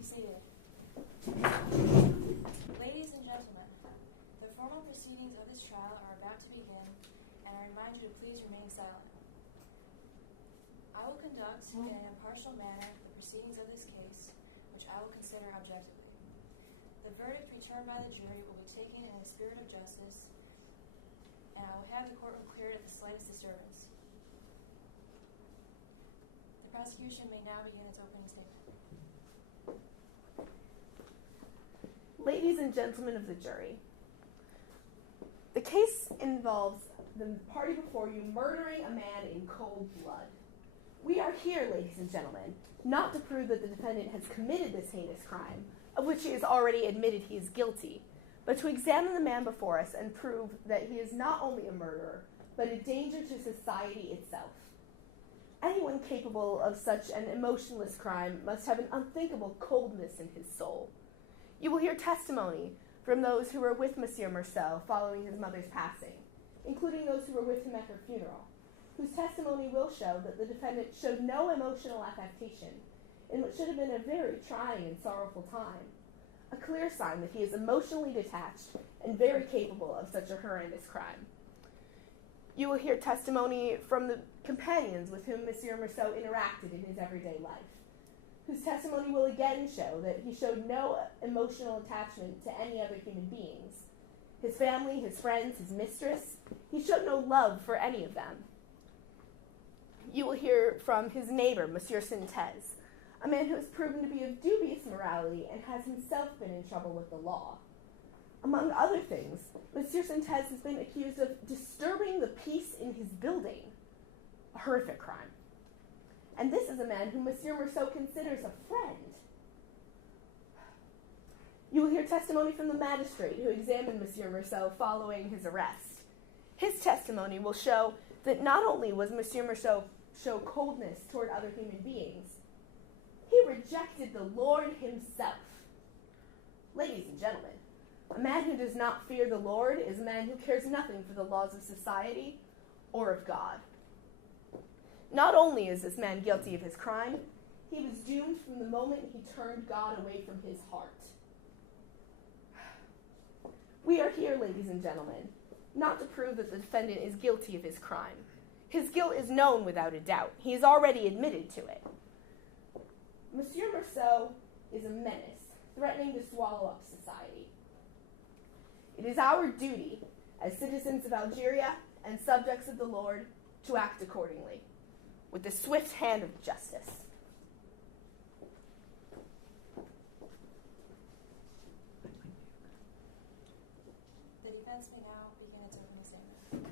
be seated. Ladies and gentlemen, the formal proceedings of this trial are about to begin, and I remind you to please remain silent. I will conduct in an impartial manner the proceedings of this case, which I will consider objectively. The verdict returned by the jury will be taken in a spirit of justice, and I will have the courtroom cleared at the slightest disturbance. The prosecution may now begin its opening statement. Ladies and gentlemen of the jury, the case involves the party before you murdering a man in cold blood. We are here, ladies and gentlemen, not to prove that the defendant has committed this heinous crime, of which he has already admitted he is guilty, but to examine the man before us and prove that he is not only a murderer, but a danger to society itself. Anyone capable of such an emotionless crime must have an unthinkable coldness in his soul. You will hear testimony from those who were with Monsieur Meursault following his mother's passing, including those who were with him at her funeral, whose testimony will show that the defendant showed no emotional affectation in what should have been a very trying and sorrowful time, a clear sign that he is emotionally detached and very capable of such a horrendous crime. You will hear testimony from the companions with whom Monsieur Meursault interacted in his everyday life, whose testimony will again show that he showed no emotional attachment to any other human beings. His family, his friends, his mistress, he showed no love for any of them. You will hear from his neighbor, Monsieur Sintez, a man who has proven to be of dubious morality and has himself been in trouble with the law. Among other things, Monsieur Sintez has been accused of disturbing the peace in his building, a horrific crime. And this is a man whom Monsieur Meursault considers a friend. You will hear testimony from the magistrate who examined Monsieur Meursault following his arrest. His testimony will show that not only was Monsieur Meursault show coldness toward other human beings, he rejected the Lord himself. Ladies and gentlemen, a man who does not fear the Lord is a man who cares nothing for the laws of society or of God. Not only is this man guilty of his crime, he was doomed from the moment he turned God away from his heart. We are here, ladies and gentlemen, not to prove that the defendant is guilty of his crime. His guilt is known without a doubt. He has already admitted to it. Monsieur Meursault is a menace, threatening to swallow up society. It is our duty, as citizens of Algeria and subjects of the Lord, to act accordingly, with the swift hand of justice. The defense may now begin its opening statement.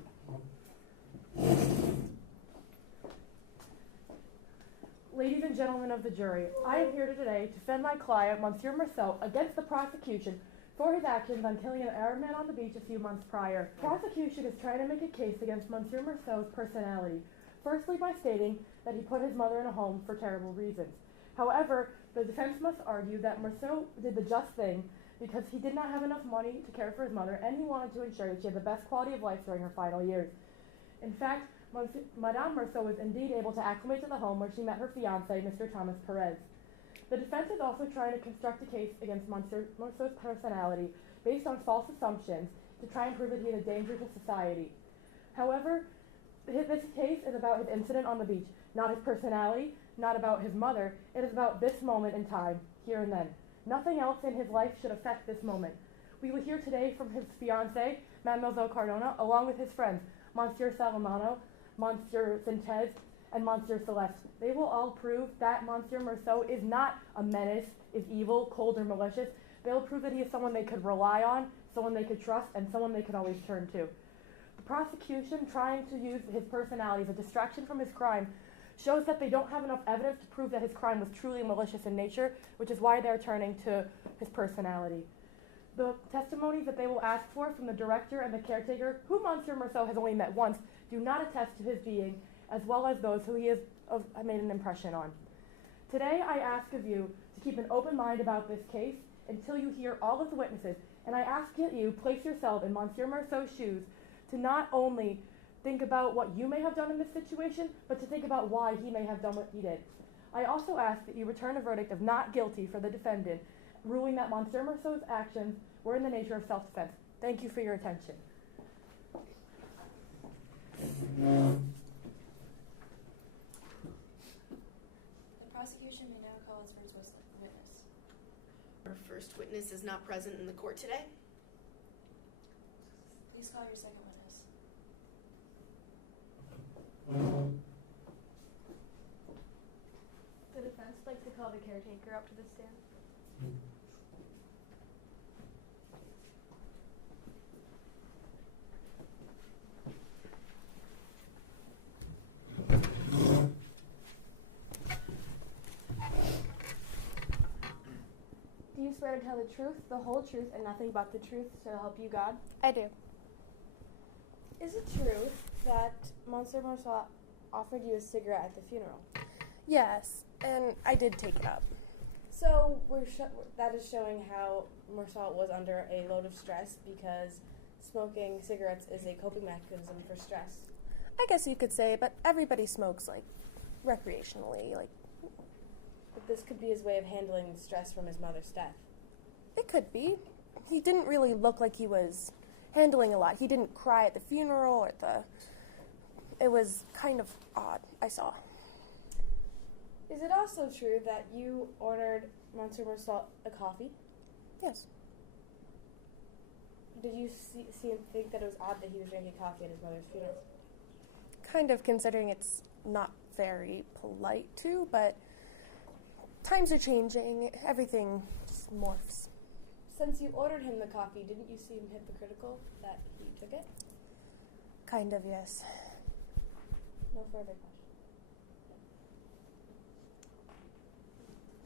Ladies and gentlemen of the jury, I am here today to defend my client, Monsieur Meursault, against the prosecution for his actions on killing an Arab man on the beach a few months prior. The prosecution is trying to make a case against Monsieur Meursault's personality, firstly by stating that he put his mother in a home for terrible reasons. However, the defense must argue that Meursault did the just thing because he did not have enough money to care for his mother, and he wanted to ensure that she had the best quality of life during her final years. In fact, Madame Meursault was indeed able to acclimate to the home where she met her fiancé, Mr. Thomas Perez. The defense is also trying to construct a case against Monsieur Meursault's personality based on false assumptions to try and prove that he is a danger to society. However, this case is about his incident on the beach, not his personality, not about his mother. It is about this moment in time, here and then. Nothing else in his life should affect this moment. We will hear today from his fiancée, Mademoiselle Cardona, along with his friends, Monsieur Salamano, Monsieur Sintez, and Monsieur Celeste. They will all prove that Monsieur Meursault is not a menace, is evil, cold, or malicious. They will prove that he is someone they could rely on, someone they could trust, and someone they could always turn to. The prosecution, trying to use his personality as a distraction from his crime, shows that they don't have enough evidence to prove that his crime was truly malicious in nature, which is why they're turning to his personality. The testimonies that they will ask for from the director and the caretaker, who Monsieur Meursault has only met once, do not attest to his being, as well as those who he has made an impression on. Today, I ask of you to keep an open mind about this case until you hear all of the witnesses, and I ask that you place yourself in Monsieur Meursault's shoes to not only think about what you may have done in this situation, but to think about why he may have done what he did. I also ask that you return a verdict of not guilty for the defendant, ruling that Monsieur Marceau's actions were in the nature of self-defense. Thank you for your attention. The prosecution may now call its first witness. Our first witness is not present in the court today. Please call your second witness. The defense would like to call the caretaker up to the stand. Do you swear to tell the truth, the whole truth, and nothing but the truth, so help you God? I do. Is it true that Monsieur Marceau offered you a cigarette at the funeral? Yes, and I did take it up. So that is showing how Marceau was under a load of stress because smoking cigarettes is a coping mechanism for stress. I guess you could say, but everybody smokes, like, recreationally. But this could be his way of handling stress from his mother's death. It could be. He didn't really look like he was handling a lot. He didn't cry at the funeral or It was kind of odd, I saw. Is it also true that you ordered Monsieur Marceau a coffee? Yes. Did you see him think that it was odd that he was drinking coffee at his mother's funeral? Kind of, considering it's not very polite to, but times are changing. Everything just morphs. Since you ordered him the coffee, didn't you see him hypocritical that he took it? Kind of, yes. No further questions.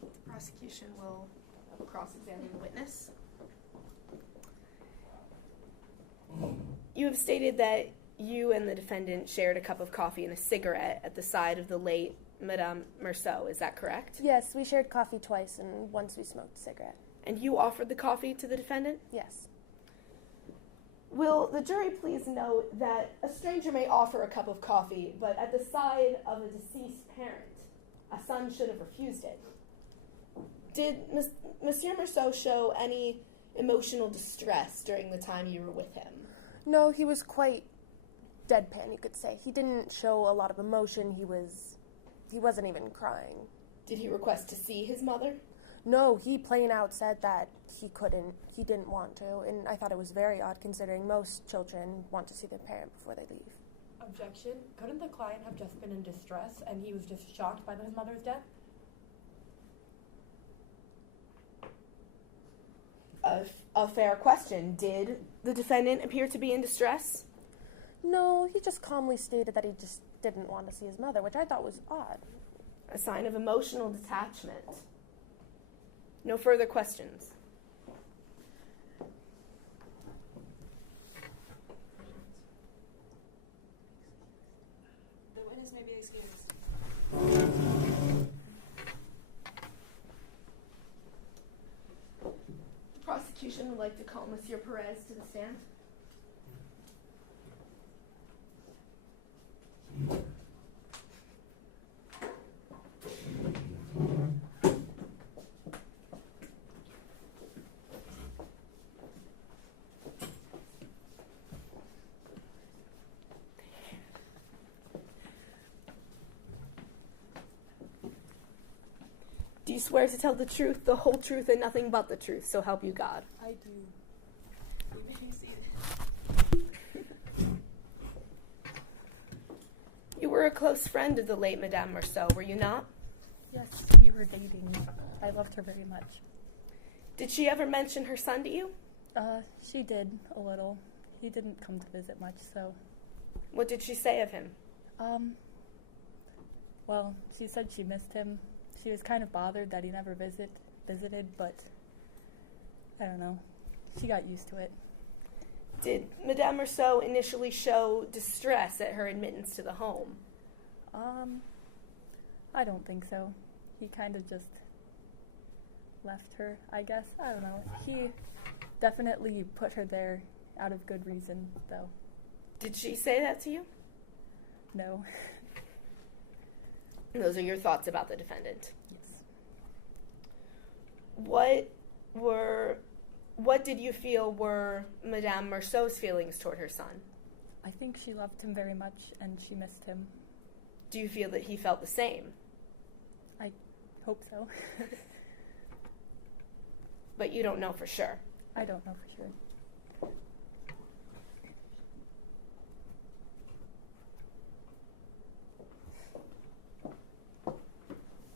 The prosecution will cross-examine the witness. You have stated that you and the defendant shared a cup of coffee and a cigarette at the side of the late Madame Marceau. Is that correct? Yes, we shared coffee twice, and once we smoked a cigarette. And you offered the coffee to the defendant? Yes. Will the jury please note that a stranger may offer a cup of coffee, but at the side of a deceased parent, a son should have refused it. Did Monsieur Marceau show any emotional distress during the time you were with him? No, he was quite deadpan, you could say. He didn't show a lot of emotion. He wasn't even crying. Did he request to see his mother? No, he plain out said that he didn't want to, and I thought it was very odd considering most children want to see their parent before they leave. Objection. Couldn't the client have just been in distress and he was just shocked by his mother's death? A fair question. Did the defendant appear to be in distress? No, he just calmly stated that he just didn't want to see his mother, which I thought was odd. A sign of emotional detachment. No further questions. The witness may be excused. The prosecution would like to call Monsieur Perez to the stand. Do you swear to tell the truth, the whole truth, and nothing but the truth, so help you God? I do. You may be seated. You were a close friend of the late Madame Marceau, were you not? Yes, we were dating. I loved her very much. Did she ever mention her son to you? She did a little. He didn't come to visit much, so. What did she say of him? Well, she said she missed him. She was kind of bothered that he never visited, but I don't know. She got used to it. Did Madame Marceau initially show distress at her admittance to the home? I don't think so. He kind of just left her, I guess. I don't know. He definitely put her there out of good reason, though. Did she say that to you? No. And those are your thoughts about the defendant. Yes. What did you feel were Madame Merceau's feelings toward her son? I think she loved him very much and she missed him. Do you feel that he felt the same? I hope so. But you don't know for sure. I don't know for sure.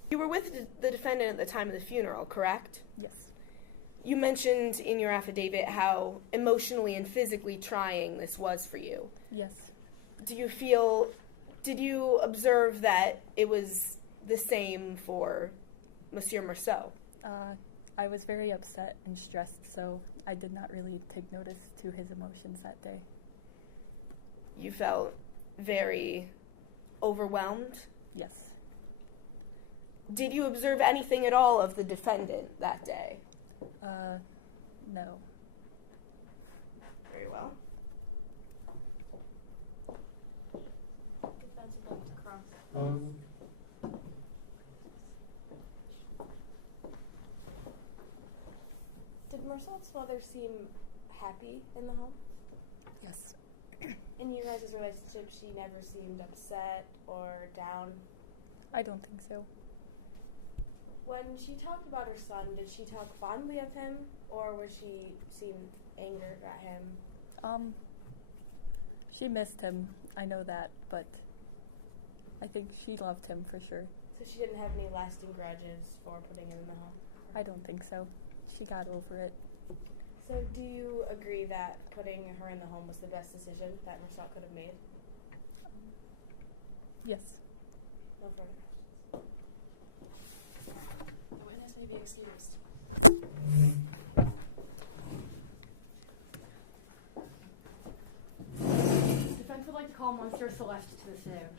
You were with the defendant at the time of the funeral, correct? Yes. You mentioned in your affidavit how emotionally and physically trying this was for you. Yes. Did you observe that it was the same for Monsieur Merceau? I was very upset and stressed, so I did not really take notice to his emotions that day. You felt very overwhelmed? Yes. Did you observe anything at all of the defendant that day? No. Very well. Defense would like to cross. Did Marcel's mother seem happy in the home? Yes. In your guys' relationship, she never seemed upset or down. I don't think so. When she talked about her son, did she talk fondly of him, or was she seem angered at him? She missed him, I know that, but I think she loved him for sure. So she didn't have any lasting grudges for putting him in the home? I don't think so. She got over it. So do you agree that putting her in the home was the best decision that Marcel could have made? Yes. No further questions. The witness may be excused. Defense would like to call Monsieur Celeste to the stand.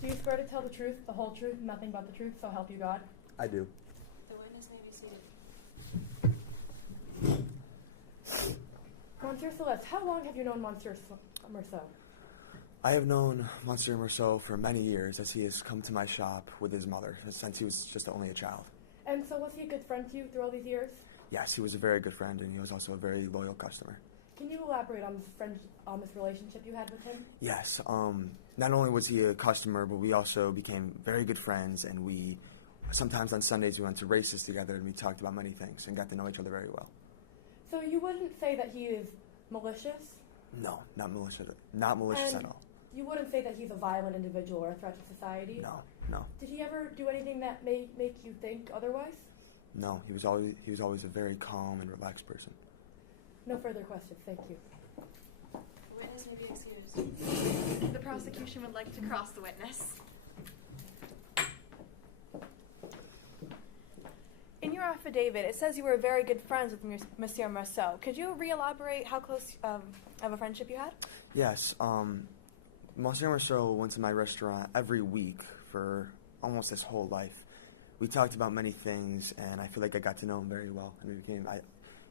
Do you swear to tell the truth, the whole truth, and nothing but the truth, so help you God? I do. The witness may be seated. Monsieur Celeste, how long have you known Monsieur Merceau? I have known Monsieur Merceau for many years, as he has come to my shop with his mother since he was just only a child. And so was he a good friend to you through all these years? Yes, he was a very good friend, and he was also a very loyal customer. Can you elaborate on this relationship you had with him? Yes, not only was he a customer, but we also became very good friends, and we sometimes on Sundays we went to races together, and we talked about many things and got to know each other very well. So you wouldn't say that he is malicious? No, not malicious at all. You wouldn't say that he's a violent individual or a threat to society? No. Did he ever do anything that may make you think otherwise? No, he was always a very calm and relaxed person. No further questions, thank you. The witness may be excused. The prosecution would like to cross the witness. In your affidavit, it says you were very good friends with Monsieur Merceau. Could you re-elaborate how close of a friendship you had? Yes, Monsieur Merceau went to my restaurant every week for almost his whole life. We talked about many things, and I feel like I got to know him very well, and we became,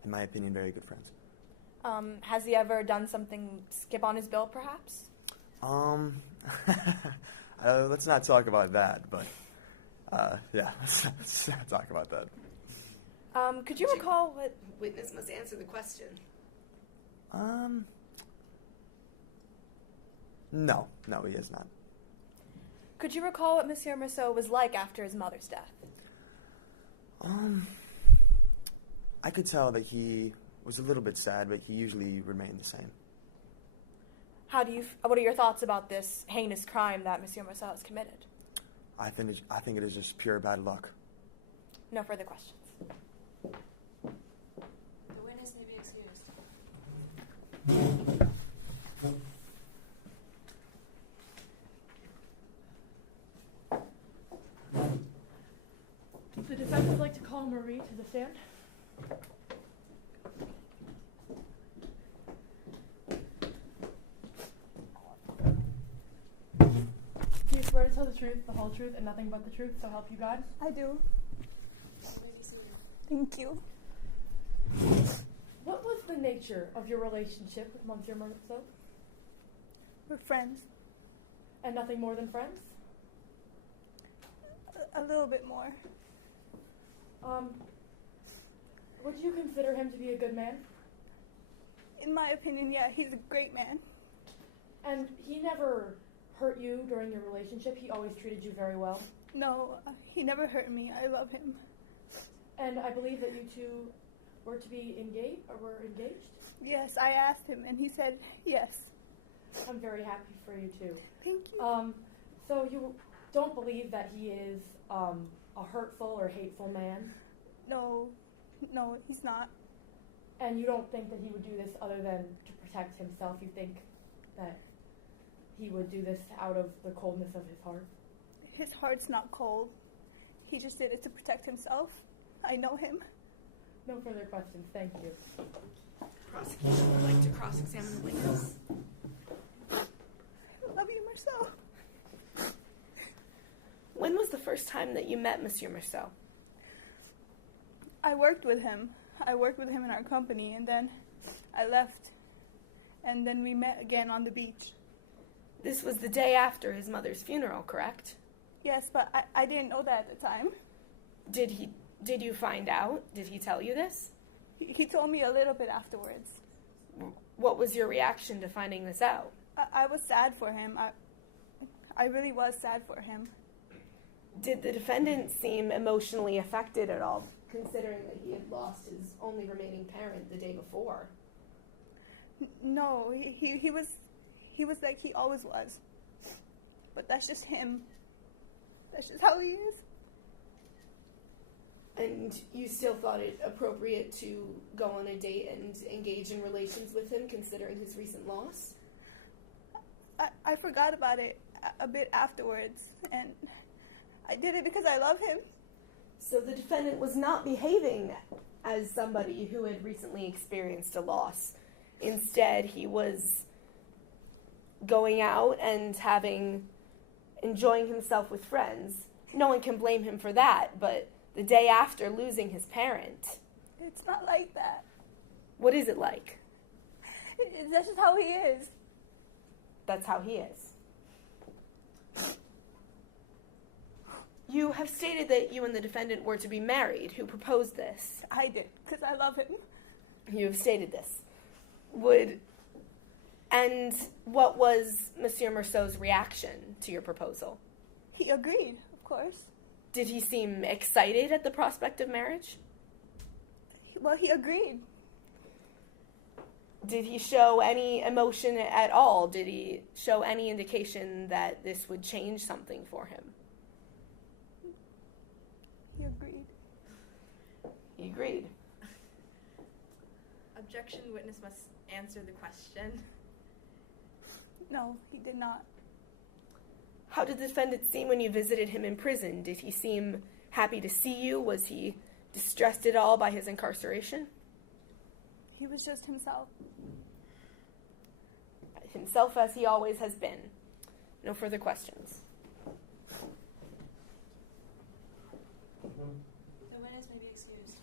in my opinion, very good friends. Has he ever done something skip on his bill, perhaps? Let's not talk about that, but, yeah, let's not talk about that. Could you recall what... Witness must answer the question. No, he is not. Could you recall what Monsieur Merceau was like after his mother's death? I could tell that he was a little bit sad, but he usually remained the same. What are your thoughts about this heinous crime that Monsieur Merceau has committed? I think it is just pure bad luck. No further questions. The witness may be excused. The defense would like to call Marie to the stand. Do you swear to tell the truth, the whole truth, and nothing but the truth, so help you God? I do. The may be Thank you. What was the nature of your relationship with Monsieur Marceau? We're friends. And nothing more than friends? A little bit more. Would you consider him to be a good man? In my opinion, yeah, he's a great man. And he never hurt you during your relationship? He always treated you very well? No, he never hurt me. I love him. And I believe that you two were to be engaged, or were engaged? Yes, I asked him, and he said yes. I'm very happy for you too. Thank you. So you don't believe that he is a hurtful or hateful man? No, he's not. And you don't think that he would do this other than to protect himself? You think that he would do this out of the coldness of his heart? His heart's not cold. He just did it to protect himself. I know him. No further questions. Thank you. Prosecution would like to cross-examine the witness. I love you, Marcel. When was the first time that you met Monsieur Marceau? I worked with him. I worked with him in our company, and then I left. And then we met again on the beach. This was the day after his mother's funeral, correct? Yes, but I didn't know that at the time. Did you find out? Did he tell you this? He told me a little bit afterwards. What was your reaction to finding this out? I was sad for him. I really was sad for him. Did the defendant seem emotionally affected at all, considering that he had lost his only remaining parent the day before? No, he was like he always was. But that's just him. That's just how he is. And you still thought it appropriate to go on a date and engage in relations with him, considering his recent loss? I forgot about it a bit afterwards, and I did it because I love him. So the defendant was not behaving as somebody who had recently experienced a loss. Instead, he was going out and enjoying himself with friends. No one can blame him for that, but the day after losing his parent. It's not like that. What is it like? That's just how he is. That's how he is. You have stated that you and the defendant were to be married. Who proposed this? I did, because I love him. You have stated this. And what was Monsieur Marceau's reaction to your proposal? He agreed, of course. Did he seem excited at the prospect of marriage? Well, he agreed. Did he show any emotion at all? Did he show any indication that this would change something for him? He agreed. He agreed. Objection, witness must answer the question. No, he did not. How did the defendant seem when you visited him in prison? Did he seem happy to see you? Was he distressed at all by his incarceration? He was just himself. Himself as he always has been. No further questions. The witness may be excused.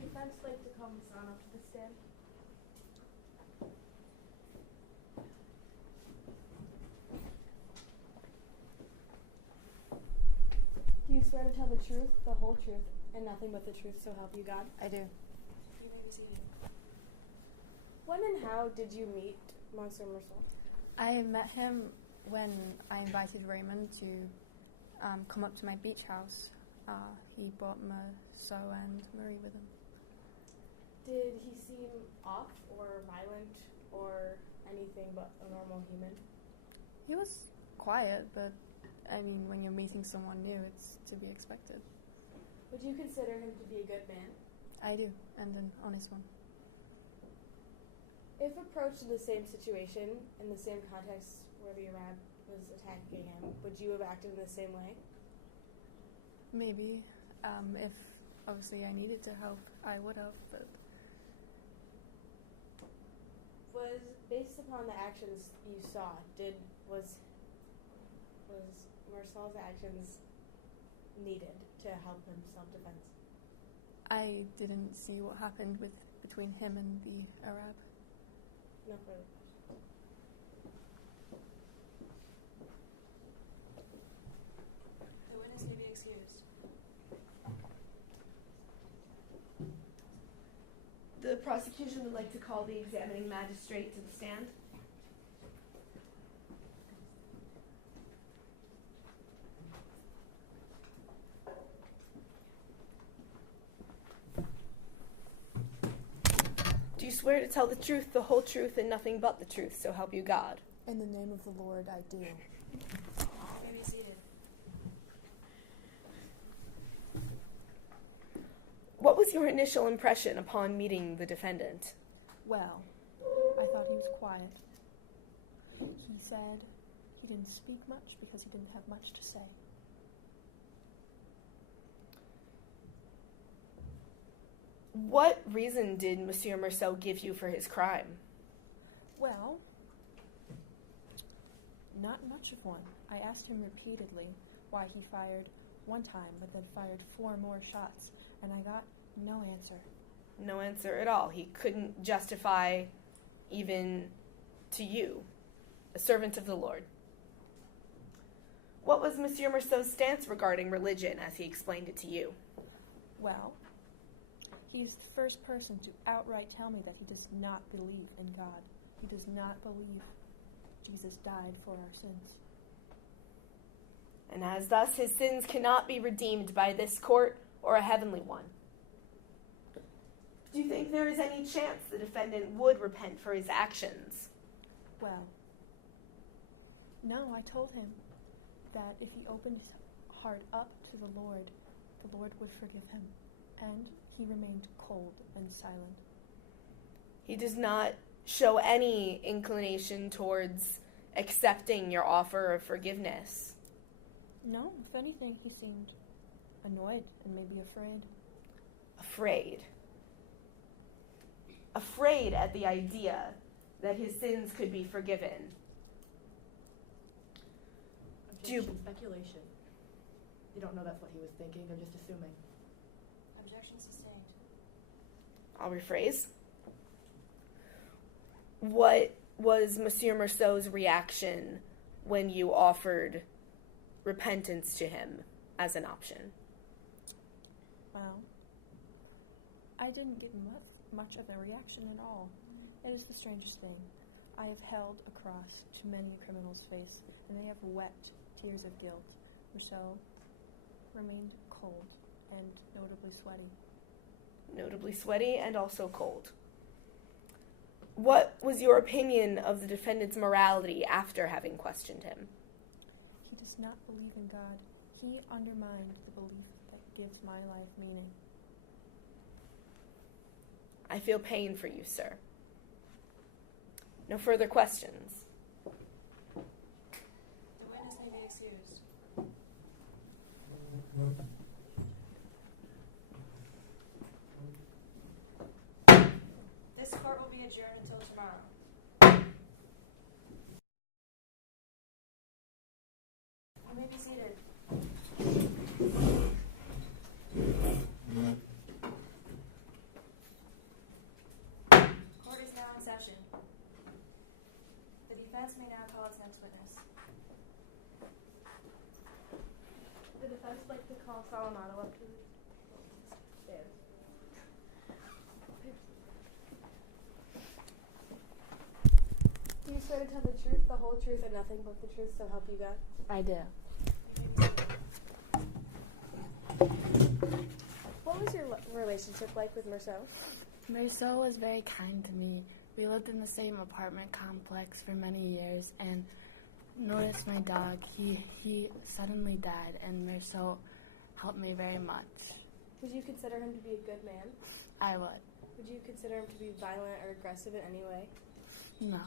Defense like to come on up to the stand. Do you swear to tell the truth, the whole truth, and nothing but the truth, so help you God? I do. You may be seated. When and how did you meet Monsieur Marceau? I met him when I invited Raymond to come up to my beach house. He brought Marceau and Marie with him. Did he seem off or violent or anything but a normal human? He was quiet, but I mean, when you're meeting someone new, it's to be expected. Would you consider him to be a good man? I do, and an honest one. If approached in the same situation, in the same context where the Arab was attacking him, would you have acted in the same way? Maybe. If obviously I needed to help, I would have, but Based upon the actions you saw, was Marcel's actions needed to help him self-defense? I didn't see what happened between him and the Arab. No further questions. The witness may be excused. The prosecution would like to call the examining magistrate to the stand. Do you swear to tell the truth, the whole truth, and nothing but the truth, so help you God? In the name of the Lord, I do. You may be seated. What was your initial impression upon meeting the defendant? Well, I thought he was quiet. He said he didn't speak much because he didn't have much to say. What reason did Monsieur Marceau give you for his crime? Well, not much of one. I asked him repeatedly why he fired one time, but then fired 4 more shots, and I got no answer. No answer at all. He couldn't justify even to you, a servant of the Lord. What was Monsieur Marceau's stance regarding religion as he explained it to you? Well, he's the first person to outright tell me that he does not believe in God. He does not believe Jesus died for our sins. And as thus his sins cannot be redeemed by this court or a heavenly one. Do you think there is any chance the defendant would repent for his actions? Well, no, I told him that if he opened his heart up to the Lord would forgive him. And he remained cold and silent. He does not show any inclination towards accepting your offer of forgiveness. No, if anything, he seemed annoyed and maybe afraid. Afraid. Afraid at the idea that his sins could be forgiven. Objection, speculation. You don't know that's what he was thinking, they're just assuming. Objection sustained. I'll rephrase. What was Monsieur Marceau's reaction when you offered repentance to him as an option? Well, I didn't get much of a reaction at all. It is the strangest thing. I have held a cross to many a criminal's face, and they have wept tears of guilt. Marceau remained cold and notably sweaty. Notably sweaty and also cold. What was your opinion of the defendant's morality after having questioned him? He does not believe in God. He undermined the belief that gives my life meaning. I feel pain for you, sir. No further questions. The witness may be excused. This court will be adjourned until tomorrow. You may be seated. Court is now in session. The defense may now call its next witness. The defense would like to call Salamano up to the stand. Do you swear to tell the truth, the whole truth, and nothing but the truth, so help you God? I do. What was your relationship like with Marceau? Marceau was very kind to me. We lived in the same apartment complex for many years, and Norris, my dog, he suddenly died, and Marceau helped me very much. Would you consider him to be a good man? I would. Would you consider him to be violent or aggressive in any way? No.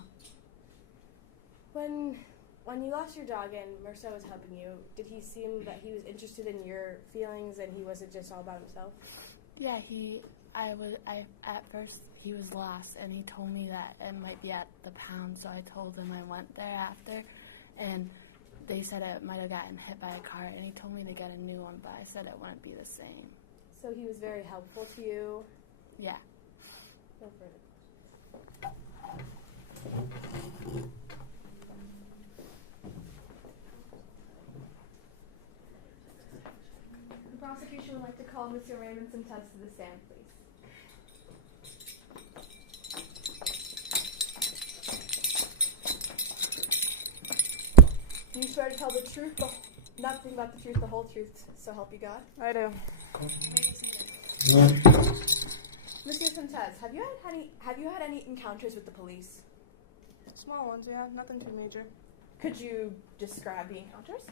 When you lost your dog and Marceau was helping you, did he seem that he was interested in your feelings and he wasn't just all about himself? Yeah, he At first he was lost, and he told me that it might be at the pound, so I told him I went there after, and they said it might have gotten hit by a car, and he told me to get a new one, but I said it wouldn't be the same. So he was very helpful to you? Yeah. No further. The prosecution would like to call Monsieur Raymond Sentez to the stand, please. Do you swear to tell the truth, nothing but the truth, the whole truth, so help you God? I do. Monsieur Sentez, have you had any encounters with the police? Small ones, yeah, nothing too major. Could you describe the encounters?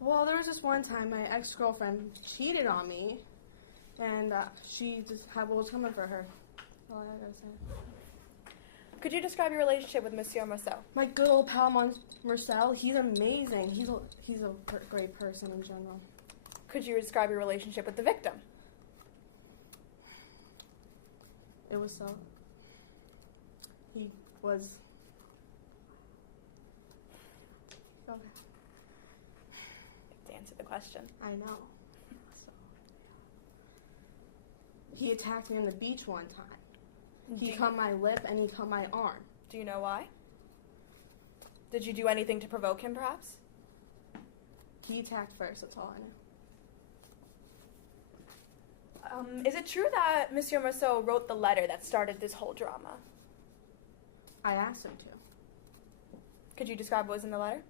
Well, there was this one time my ex-girlfriend cheated on me, and she just had what was coming for her. All I gotta say. Could you describe your relationship with Monsieur Marceau? My good old pal Marcel, he's amazing. He's a great person in general. Could you describe your relationship with the victim? It was so. He was. Okay. To answer the question. I know. So, he attacked me on the beach one time. He cut my lip and he cut my arm. Do you know why? Did you do anything to provoke him, perhaps? He attacked first, that's all I know. Is it true that Monsieur Marceau wrote the letter that started this whole drama? I asked him to. Could you describe what was in the letter?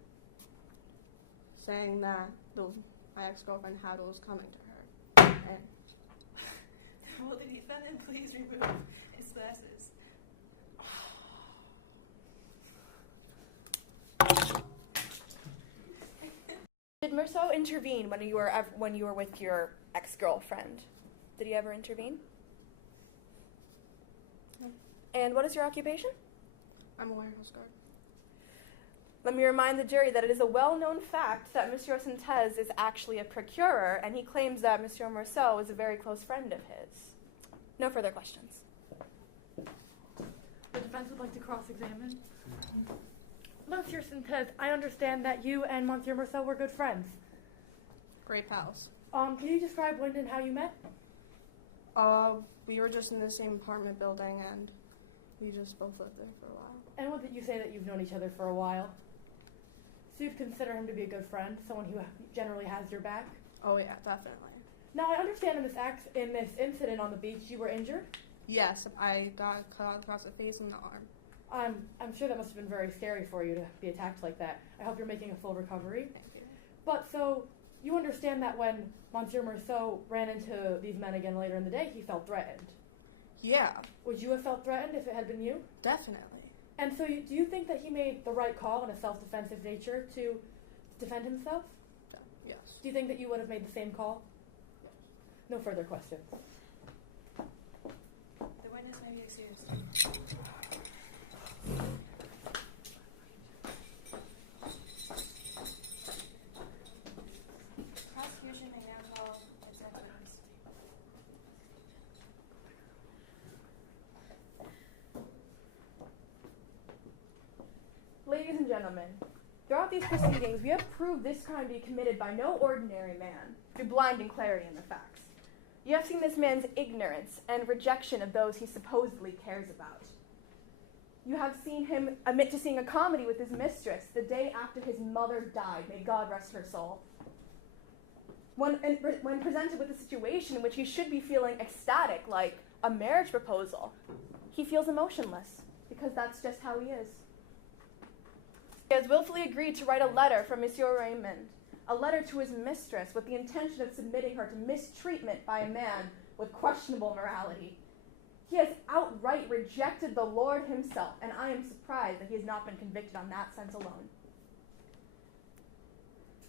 Saying that my ex-girlfriend had what was coming to her. And Will the defendant please remove his glasses? Did Marceau intervene when you were with your ex-girlfriend? Did he ever intervene? No. And what is your occupation? I'm a warehouse guard. Let me remind the jury that it is a well-known fact that Monsieur Sentez is actually a procurer, and he claims that Monsieur Marceau is a very close friend of his. No further questions. The defense would like to cross-examine. Monsieur Sentez, I understand that you and Monsieur Marceau were good friends. Great pals. Can you describe when and how you met? We were just in the same apartment building, and we just both lived there for a while. And what did you say that you've known each other for a while? So you'd consider him to be a good friend, someone who generally has your back? Oh yeah, definitely. Now, I understand in this incident on the beach, you were injured? Yes, I got cut across the face and the arm. I'm sure that must have been very scary for you to be attacked like that. I hope you're making a full recovery. Thank you. But so, you understand that when Monsieur Marceau ran into these men again later in the day, he felt threatened? Yeah. Would you have felt threatened if it had been you? Definitely. And so do you think that he made the right call in a self-defensive nature to defend himself? Yes. Do you think that you would have made the same call? Yes. No further questions. The witness may be excused. Prosecution may now call its next witness. Ladies and gentlemen, throughout these proceedings, we have proved this crime to be committed by no ordinary man through blinding clarity in the facts. You have seen this man's ignorance and rejection of those he supposedly cares about. You have seen him admit to seeing a comedy with his mistress the day after his mother died. May God rest her soul. When presented with a situation in which he should be feeling ecstatic, like a marriage proposal, he feels emotionless, because that's just how he is. He has willfully agreed to write a letter from Monsieur Raymond, a letter to his mistress with the intention of submitting her to mistreatment by a man with questionable morality. He has outright rejected the Lord himself, and I am surprised that he has not been convicted on that sense alone.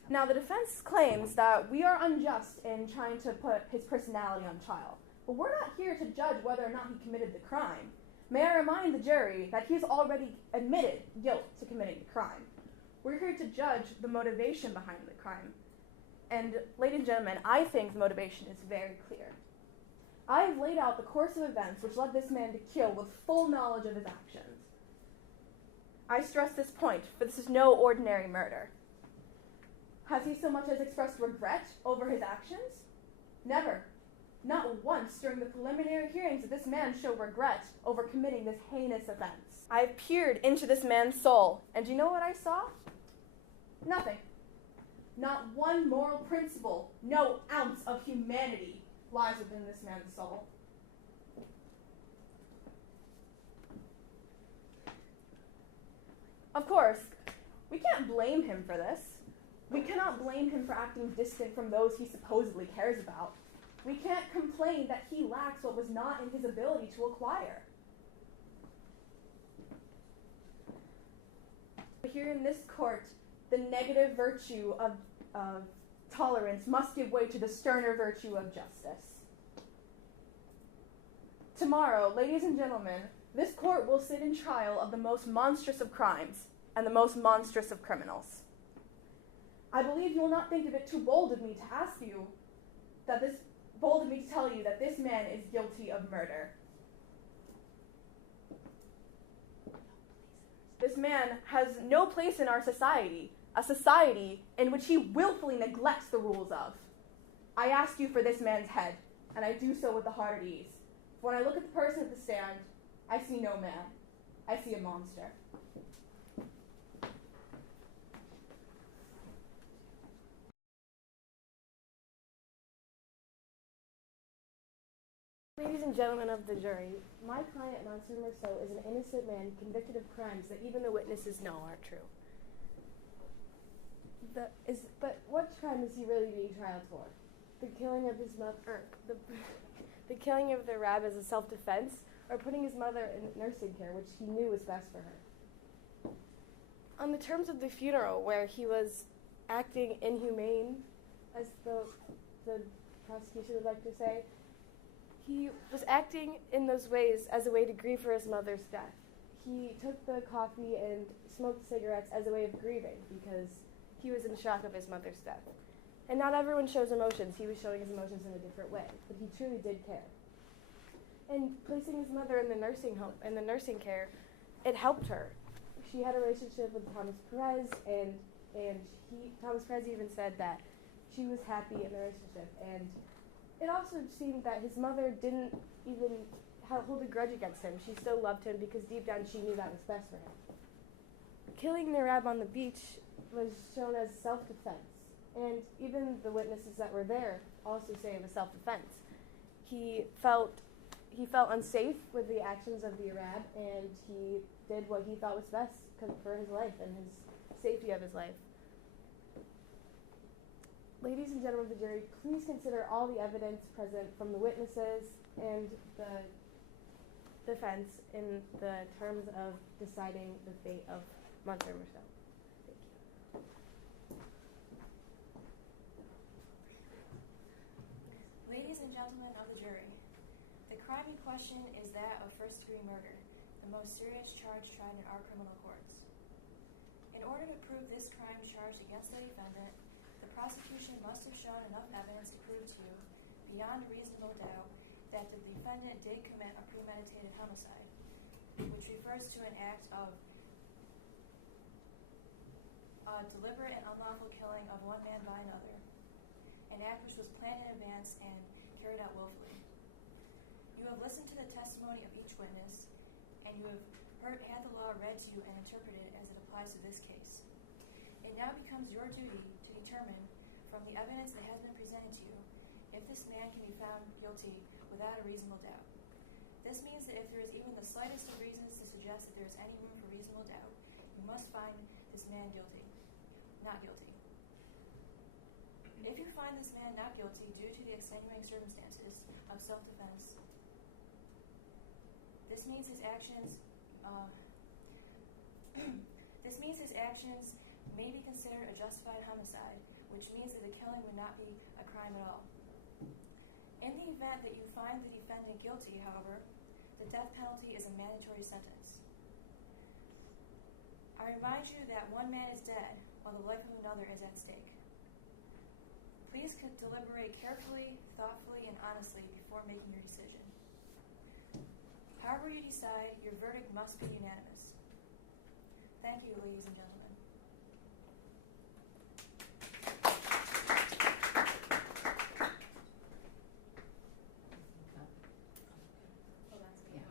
Now, the defense claims that we are unjust in trying to put his personality on trial, but we're not here to judge whether or not he committed the crime. May I remind the jury that he's already admitted guilt to committing the crime. We're here to judge the motivation behind the crime. And, ladies and gentlemen, I think the motivation is very clear. I have laid out the course of events which led this man to kill with full knowledge of his actions. I stress this point, for this is no ordinary murder. Has he so much as expressed regret over his actions? Never. Not once during the preliminary hearings did this man show regret over committing this heinous offense. I peered into this man's soul, and do you know what I saw? Nothing. Not one moral principle, no ounce of humanity lies within this man's soul. Of course, we can't blame him for this. We cannot blame him for acting distant from those he supposedly cares about. We can't complain that he lacks what was not in his ability to acquire. Here in this court, the negative virtue of tolerance must give way to the sterner virtue of justice. Tomorrow, ladies and gentlemen, this court will sit in trial of the most monstrous of crimes and the most monstrous of criminals. I believe you will not think of it too bold of me to tell you that this man is guilty of murder. This man has no place in our society, a society in which he willfully neglects the rules of. I ask you for this man's head, and I do so with the heart at ease. When I look at the person at the stand, I see no man. I see a monster. Ladies and gentlemen of the jury, my client, Monsieur Merceau, is an innocent man convicted of crimes that even the witnesses know aren't true. But what crime is he really being tried for? The killing of his mother, the killing of the Arab as a self-defense, or putting his mother in nursing care, which he knew was best for her? On the terms of the funeral, where he was acting inhumane, as the prosecution would like to say, he was acting in those ways as a way to grieve for his mother's death. He took the coffee and smoked cigarettes as a way of grieving because he was in shock of his mother's death. And not everyone shows emotions. He was showing his emotions in a different way, but he truly did care. And placing his mother in the nursing home, in the nursing care, it helped her. She had a relationship with Thomas Perez, and Thomas Perez even said that she was happy in the relationship. And it also seemed that his mother didn't even hold a grudge against him. She still loved him because deep down she knew that was best for him. Killing the Arab on the beach was shown as self-defense, and even the witnesses that were there also say it was self-defense. He felt unsafe with the actions of the Arab, and he did what he thought was best for his life and his safety of his life. Ladies and gentlemen of the jury, please consider all the evidence present from the witnesses and the defense in the terms of deciding the fate of Monsieur Merceau. Thank you. Ladies and gentlemen of the jury, the crime in question is that of first-degree murder, the most serious charge tried in our criminal courts. In order to prove this crime charged against the defendant, the prosecution must have shown enough evidence to prove to you, beyond a reasonable doubt, that the defendant did commit a premeditated homicide, which refers to an act of deliberate and unlawful killing of one man by another, an act which was planned in advance and carried out willfully. You have listened to the testimony of each witness, and you have had the law read to you and interpreted as it applies to this case. It now becomes your duty to determine, from the evidence that has been presented to you, if this man can be found guilty without a reasonable doubt. This means that if there is even the slightest of reasons to suggest that there is any room for reasonable doubt, you must find this man not guilty. If you find this man not guilty due to the extenuating circumstances of self-defense, this means his actions may be considered a justified homicide, which means that the killing would not be a crime at all. In the event that you find the defendant guilty, however, the death penalty is a mandatory sentence. I remind you that one man is dead while the life of another is at stake. Please deliberate carefully, thoughtfully, and honestly before making your decision. However you decide, your verdict must be unanimous. Thank you, ladies and gentlemen.